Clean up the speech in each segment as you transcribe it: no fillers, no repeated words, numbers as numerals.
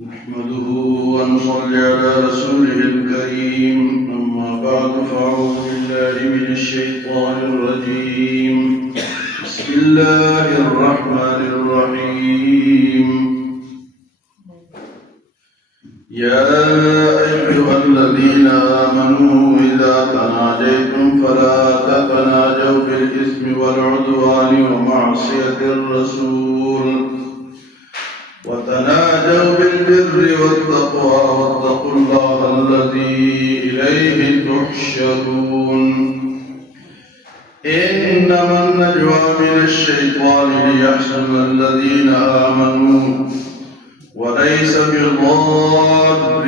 نحمده ونصلي على رسوله الكريم أما بعد فأعوذ بالله من الشيطان الرجيم بسم الله الرحمن الرحيم يا أيها الذين آمنوا إذا تناجيتم فلا تتناجوا بالإثم والعدوان ومعصية الرسول وتناجوا بالبر والتقوى واتقوا الله الذي إليه تحشرون إنما النجوى من الشيطان ليحزن الذين آمنوا وليس بضارهم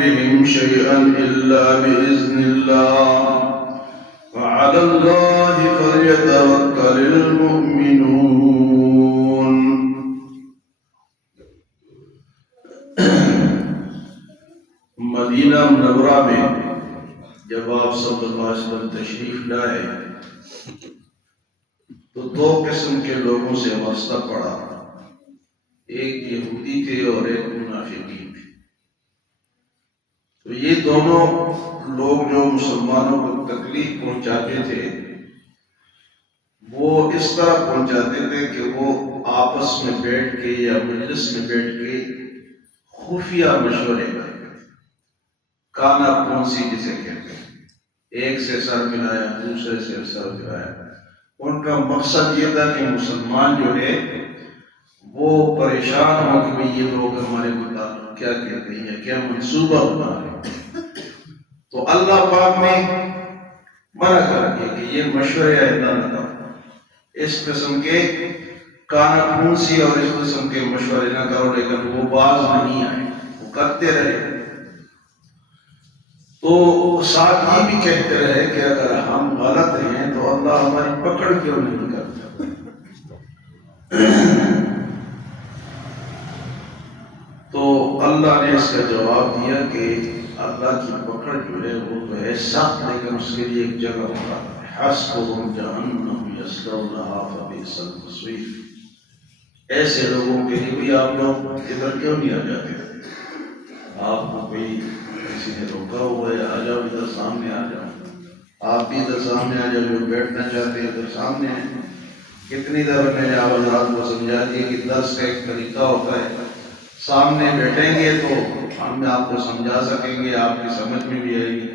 شيئا إلا بإذن الله وعلى الله فليتوكل المؤمنون. مدینہ منورہ میں جب آپ صلی اللہ علیہ وسلم تشریف لائے تو دو قسم کے لوگوں سے واسطہ پڑا، ایک یہودی تھے اور ایک منافقین تھے۔ تو یہ دونوں لوگ جو مسلمانوں کو تکلیف پہنچاتے تھے وہ اس طرح پہنچاتے تھے کہ وہ آپس میں بیٹھ کے یا مجلس میں بیٹھ کے خفیہ مشورے کرتے، کانا پھونسی جسے کہتے ہیں، ایک سے سر ملایا دوسرے سے سر ملایا۔ ان کا مقصد یہ تھا کہ مسلمان جو ہے وہ پریشان ہو کہ یہ لوگ ہمارے متعلق کیا کہتے ہیں یا کیا منصوبہ بنا رہے ہیں۔ تو اللہ پاک نے منع کر دیا کہ یہ مشورے ایسا نہ کرو، اس قسم کے کانا پھونسی اور اس قسم کے مشورے نہ کرو، لیکن وہ باز نہیں آئے، وہ کرتے رہے۔ تو ساتھ یہ بھی کہتے رہے کہ اگر ہم غلط ہیں تو اللہ ہماری پکڑ کیوں نہیں کرتا۔ تو اللہ نے اس کا جواب دیا کہ اللہ کی پکڑ جو ہے وہ تو ہے سخت، لیکن اس کے لیے ایک جگہ ہوگا، حسبهم جہنم یصلونها فبئس المصیر۔ ایسے لوگوں کے لیے بھی آپ لوگ ادھر کیوں نہیں آ جاتے؟ آپ کو کوئی کسی نے روکا ہوا ہے، آ جاؤ ادھر سامنے آ جاؤ، آپ بھی ادھر سامنے آ جاؤ، جو بیٹھنا چاہتے ہیں ادھر سامنے ہیں۔ کتنی دفعہ میں نے حضرات کو سمجھا دیا کہ درس کا ایک طریقہ ہوتا ہے، سامنے بیٹھیں گے تو ہم آپ کو سمجھا سکیں گے، آپ کی سمجھ میں بھی آئے گی۔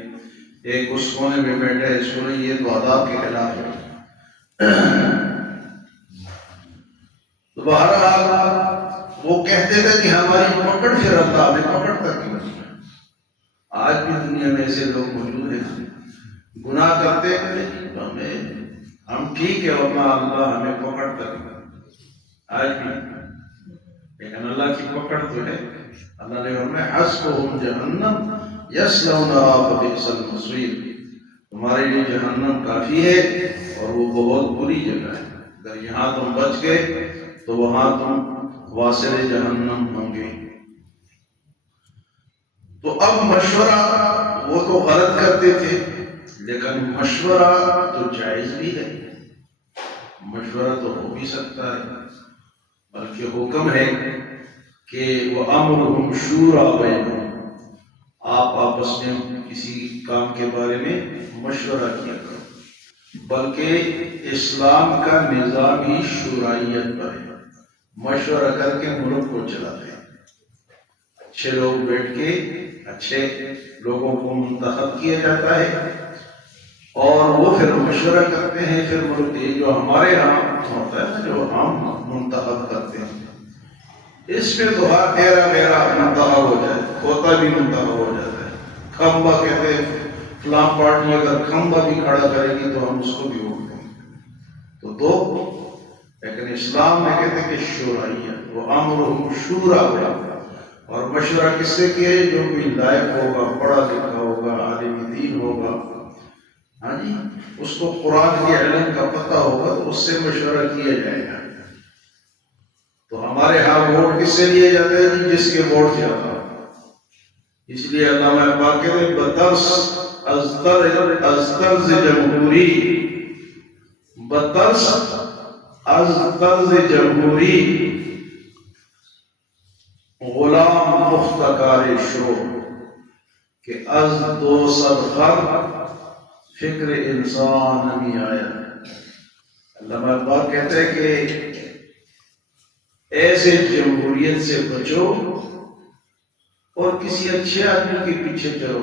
ایک اس کونے میں بیٹھا ہے، اس کونے، یہ تو آداب کے خلاف ہے۔ تو بہرحال وہ کہتے تھے کہ ہماری پکڑ پھر اللہ ہمیں پکڑتا کیوں نہیں؟ آج بھی دنیا میں ایسے لوگ موجود ہیں، گناہ کرتے ہیں، ہم ٹھیک ہے ورنہ اللہ ہمیں پکڑتا ہے آج بھی، لیکن اللہ کی پکڑ تو ہے۔ اللہ نے فرمایا حسبهم جہنم یصلونها فبئس المصیر، تمہارے لیے جہنم کافی ہے اور وہ بہت بری جگہ ہے، اگر یہاں تم بچ گئے تو وہاں تم واصل جہنم ہوں گے۔ تو اب مشورہ وہ تو غلط کرتے تھے، لیکن مشورہ تو جائز بھی ہے، مشورہ تو ہو بھی سکتا ہے، بلکہ حکم ہے کہ وَأَمْرُهُمْ شُورَىٰ بَيْنَهُمْ، آپ آپس میں کسی کام کے بارے میں مشورہ کیا کرو، بلکہ اسلام کا نظام ہی شورائیت پر ہے، مشورہ کر کے ملک کو چلاتے ہیں۔ اچھے لوگ بیٹھ کے اچھے لوگوں کو منتخب کیا جاتا ہے اور وہ پھر مشورہ کرتے ہیں، پھر ملک جو ہمارے ہاں ہوتا ہے جو ہم منتخب کرتے ہیں، اس میں تو ہر میرا منتخب ہو جائے، کھوتا بھی منتخب ہو جاتا ہے، کھمبا کہتے ہیں فلاں پارٹی اگر کھمبا بھی کھڑا کرے گی تو ہم اس کو بھی ووٹ دیں گے، تو دو۔ لیکن اسلام میں کہتے ہیں کہ شورائیت، وہ امرهم شورا ہوا، اور مشورہ کس سے کیا ہے؟ جو کوئی لائق ہوگا، پڑھا لکھا ہوگا، عالم دین ہوگا، ہاں جی، اس کو قرآن کے علم کا پتہ ہوگا تو اس سے مشورہ کیا جائے گا۔ تو ہمارے ہاں ووٹ کس سے لیے جاتے ہیں؟ جس کے ووٹ زیادہ، اس لیے علامہ اقبال کہتے ہیں بطرس از طرز جمہوری، بطرس از طرز جمہوری غلام مختکار شو کہ از دو صدخر فکر انسان نمی آیا۔ علامہ اقبال کہتے ہیں کہ ایسے جمہوریت سے بچو اور کسی اچھے آدمی کے پیچھے چلو،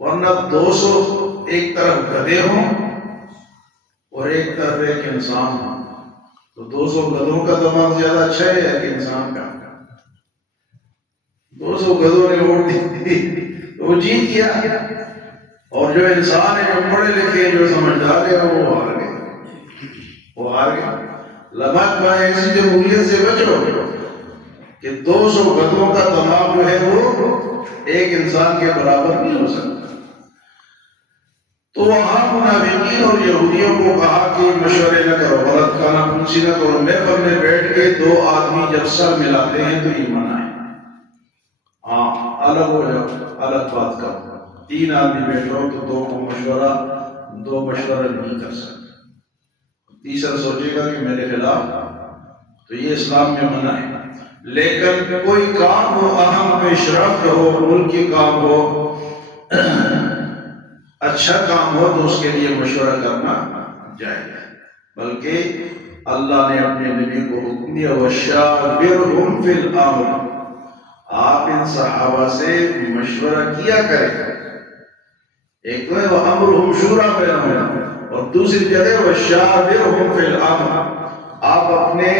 ورنہ 200 ایک طرف گدھے ہوں اور ایک طرف ایک انسان ہو تو 200 گدھوں کا دماغ زیادہ اچھا ہے یا کہ انسان کا؟ 200 گدھوں نے ووٹ دی تو وہ جیت گیا، اور جو انسان ہے، جو پڑھے لکھے، جو سمجھدار ہے، وہ ہار گئے، لمحت میں ایسی جمہوریت سے بچو کہ 200 گدھوں کا دماغ جو ہے وہ ایک انسان کے برابر نہیں ہو سکتا۔ تو وہاں منافقین اور یہودیوں کو کہا کہ مشورے نہ کرو، غلط کھانا پھونسی نہ کرو، محفل میں بیٹھ کے 2 آدمی جب سر ملاتے ہیں تو ایمان آئے۔ ہاں الگ ہو جاؤ، الگ بات کرو، 3 آدمی بیٹھو تو 2 مشورہ نہیں کر سکتے، تیسرا سوچے گا کہ میرے خلاف، تو یہ اسلام میں منع ہے۔ لیکن کوئی کام ہو، اہم پیش رفت ہو، ملک کی کام ہو، اچھا کام ہو تو اس کے لیے مشورہ کرنا جائز ہے، بلکہ اللہ نے اپنے نبی کو حکم دیا وَشَاوِرْهُمْ فِي الْأَمْرِ، آپ ان صحابہ سے مشورہ کیا کریں۔ ایک تو ہے وَأَمْرُهُمْ شُورَىٰ بَيْنَهُمْ، اور دوسری جگہ وَشَاوِرْهُمْ فِي الْأَمْرِ، آپ اپنے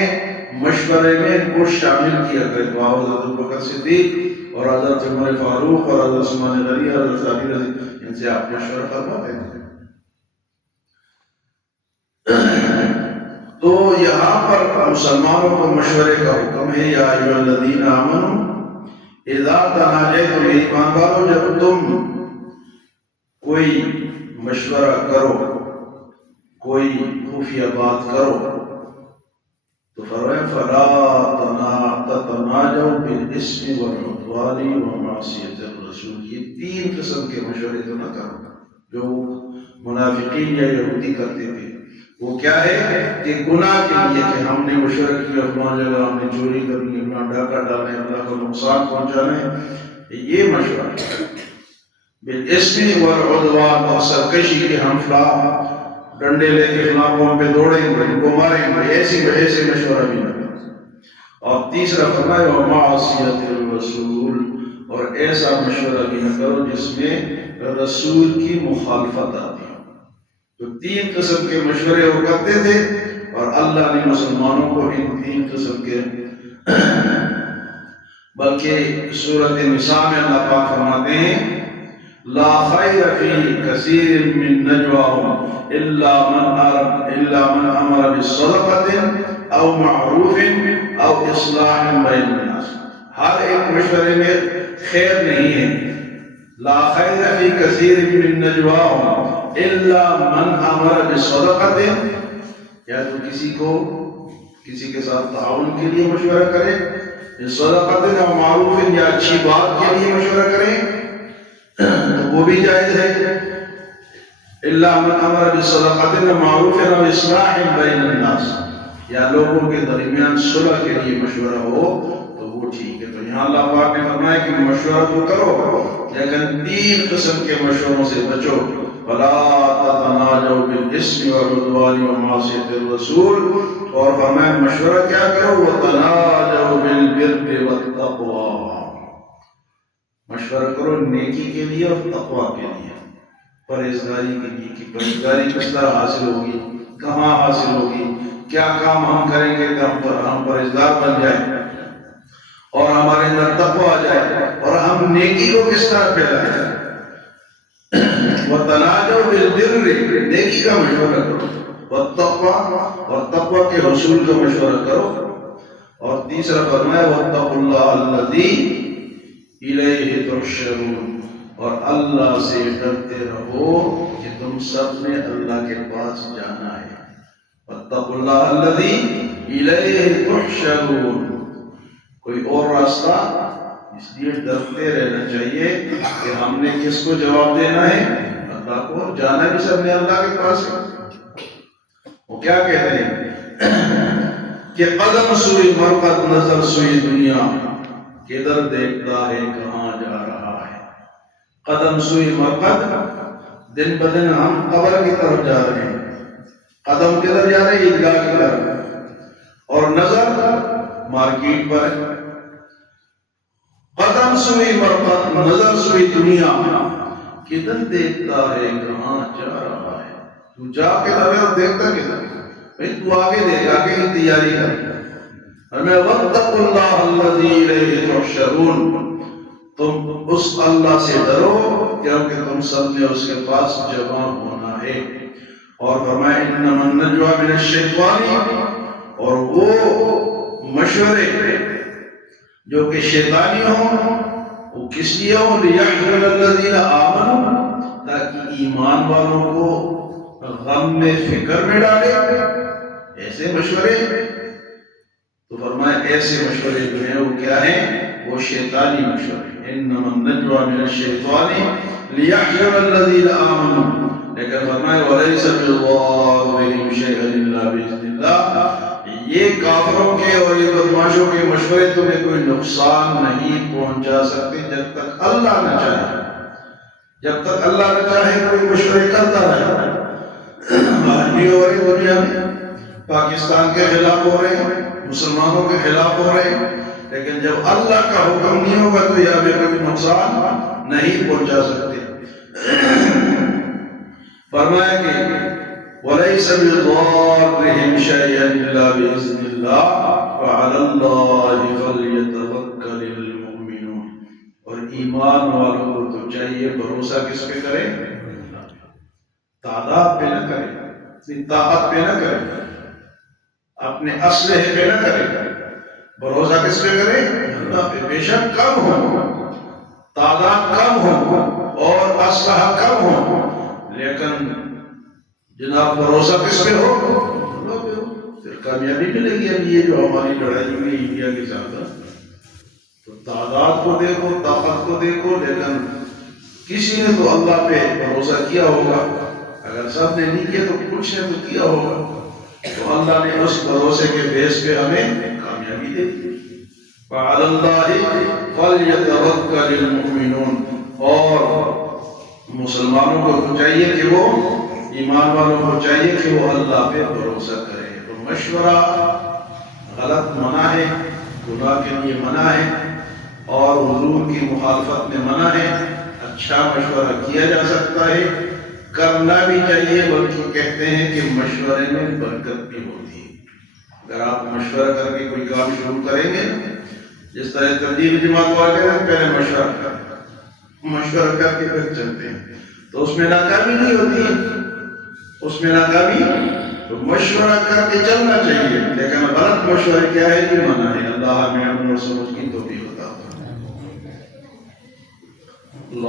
مشورے میں ان کو شامل کیا کریں۔ تو حضرت ابوبکر صدیق اور حضرت عمر فاروق اور حضرت عثمان غنی اور حضرت علی رضی، ان سے آپ مشورہ فرماتے تھے۔ تو یہاں پر مسلمانوں کو مشورے کا حکم ہے، یا ایھا الذین آمنوا اذا تناجیتم، ایمان والو جب تم کوئی مشورہ کرو، کوئی خفیہ بات کرو، تو فرمایا فلا تتناجوا بالاسم والعدوان ومعصیۃ الرسول، یہ 3 قسم کے مشورے تو نہ کرو جو منافقین یا یہودی کرتے تھے۔ وہ کیا ہے کہ گناہ کے لیے، کہ ہم نے مشورہ کیا فلاں جگہ ہم نے چوری کرنی ہے، اپنا ڈاکہ ڈالنا ہے، اللہ کو نقصان پہنچانا ہے، یہ مشورہ بالاسم والعدوان، اور سرکشی کے ہم فلاں ڈنڈے لے کے فلاں کو ہم پہ دوڑیں گے، ان کو ماریں گے، ایسی وجہ سے مشورہ بھی نہ کرو۔ اور تیسرا فرمایا ومعصیۃ الرسول، اور ایسا مشورہ بھی نہ کرو جس میں رسول کی مخالفت آتی ہے۔ تو 3 قسم کے مشورے وہ کرتے تھے، اور اللہ نے مسلمانوں کو ان 3 قسم کے بلکہ سورۃ النساء میں اللہ پاک فرماتے ہیں لا خیر فی کثیر من نجواہم الا من امر بالصدقۃ او معروف او اصلاح بین الناس، ہر ایک مشورے میں خیر نہیں ہے۔ لا خیر فی کثیر من نجواہم الا من امر بالصدقۃ، یا تو کسی کے ساتھ تعاون کے لیے مشورہ کرے، صدقۃ او معروف، یا اچھی بات کے لیے مشورہ کرے تو وہ بھی جائز ہے۔ الا من امر بالصدقۃ او معروف او اصلاح بین الناس، یا لوگوں کے درمیان صلح کے لیے مشورہ ہو تو وہ ٹھیک ہے۔ تو یہاں اللہ پاک نے فرمایا کہ مشورہ تو کرو، لیکن 3 قسم کے مشوروں سے بچو۔ فلا تتناجوا بالاسم والعدوان ومعصیۃ الرسول، اور فرمایا مشورہ کیا کرو وتناجوا بالبر والتقوی، مشورہ کرو نیکی کے لیے اور تقوی کے لیے، پرہیزگاری کے لیے، کہ پرہیزگاری کس طرح حاصل ہوگی، کہاں حاصل ہوگی، کیا کام ہم کریں گے کہ ہم پرہیزگار بن جائیں اور ہمارے اندر تقوی آ جائے، اور ہم نیکی کو کس طرح پھیلائیں۔ وتناجوا بالبر، نیکی کا مشورہ کرو، والتقوی، اور تقوی کے حصول کا مشورہ کرو، اور تیسرا فرمایا واتقوا اللہ الذی الیہ تحشرون، اور اللہ سے ڈرتے رہو کہ تم سب نے اللہ کے پاس جانا ہے۔ واتقوا اللہ الذی الیہ تحشرون، کوئی اور راستہ، اس لیے ڈرتے رہنا چاہیے کہ ہم نے کس کو جواب دینا ہے، اللہ کو، جانا بھی سب نے اللہ کے پاس ہے۔ وہ کیا کہتے ہیں کہ قدم سوئی مرقد، نظر سوئی دنیا، کدھر دیکھتا ہے کہاں جا رہا ہے. قدم سوئی مرقد، دن بدن ہم قبر کی طرف جا رہے ہیں. قدم کدھر جا رہے ہیں؟ عیدگاہ کی طرف، اور نظر مارکیٹ پر ہے. قدم سوئی مرقد، نظر سوئی دنیا، کدھر دیکھتا ہے کہاں جا رہا ہے. تو جا کے اور دیکھتا کدھر بھائی؟ تو آگے دیکھ، آگے کی تیاری کر. ہمیں واتقوا اللہ الذی الیہ تحشرون، تم اس اللہ سے ڈرو کیونکہ تم سب نے اس کے پاس جمع ہونا ہے. اور فرمایا انما النجوى من الشیطان، اور وہ مشورے جو کہ شیطانی ہوں وہ کس لیے ہوں؟ لیحزن الذین آمنوا، تاکہ ایمان والوں کو غم میں فکر میں ڈالے. ایسے مشورے تو فرمایا ایسے مشورے جو ہیں وہ کیا ہیں؟ وہ شیطانی مشورے. انما النجوى من الشیطان لیحزن الذین آمنوا، لیکن فرمایا ولیس بضارهم شیئا الا باذن اللہ، یہ کافروں کے اور یہ بدماشوں کے مشورے تمہیں کوئی نقصان نہیں پہنچا سکتے جب تک اللہ نہ چاہے. جب تک اللہ نہ چاہے کوئی مشورے کرتا رہے. آج بھی ہو رہی دنیا میں، پاکستان کے خلاف ہو رہے ہیں، مسلمانوں کے خلاف ہو رہے ہیں، لیکن جب اللہ کا حکم نہیں ہوگا تو یہ ہمیں کوئی نقصان نہیں پہنچا سکتے. فرمایا کہ وَلَيْسَ بِضَارِّهِمْ شَيْئًا إِلَّا بِإِذْنِ اللَّهِ وَعَلَى اللَّهِ فَلْيَتَوَكَّلِ الْمُؤْمِنُونَ. اور ایمان والوں کو تو چاہیے بھروسہ کس پہ کرے؟ تعداد پہ نہ کرے، اپنی طاقت پہ نہ کرے، اپنے اسلحے پہ نہ کرے. بھروسہ کس پہ کرے؟ اللہ پہ. بے شک کم ہو، تعداد کم ہو اور اسلحہ کم ہو، لیکن جناب بھروسہ کس پہ ہو؟ اللہ پہ ہو. پھر کامیابی ملے گی. اب یہ جو ہماری لڑائی ہوئی انڈیا کے ساتھ، تو تعداد کو دیکھو، طاقت کو دیکھو، لیکن کسی نے تو اللہ پہ بھروسہ کیا ہوگا. اگر سب نے نہیں کیا تو کچھ نے تو کیا ہوگا. تو اللہ نے اس بھروسے کے بیس پہ ہمیں کامیابی دے دی. وَعَلَى اللَّهِ فَلْيَتَوَكَّلِ الْمُؤْمِنُونَ. اور مسلمانوں کو چاہیے کہ وہ، ایمان والوں کو چاہیے کہ وہ اللہ پہ بھروسہ کرے. تو مشورہ غلط منع ہے، گناہ کے لیے منع ہے، اور حضور کی مخالفت میں منع ہے. اچھا مشورہ کیا جا سکتا ہے، کرنا بھی چاہیے، بلکہ کہتے ہیں کہ مشورے میں برکت بھی ہوتی ہے. اگر آپ مشورہ کر کے کوئی کام شروع کریں گے، جس طرح تبلیغ جماعت والے ہیں پہلے مشورہ کر کے پھر چلتے ہیں، تو اس میں ناکامی نہیں ہوتی ہے. اس میں ناکامی، تو مشورہ کر کے چلنا چاہیے، لیکن غلط مشورے کیا ہے کہ منع ہے. اللہ ہمیں اور سمجھ کی توفیق